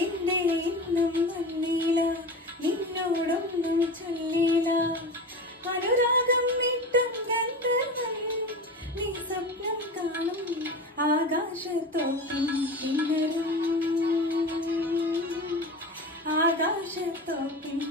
എന്റെ ഇന്നും വന്നീല, നിന്നോടൊന്നും ചൊല്ലില. അനുരാഗം വിട്ടും ഗന്ധർവൻ നീ സ്വപ്നം കാണും ആകാശത്തോപ്പിൻ കിന്നരം, ആകാശത്തോപ്പിൻ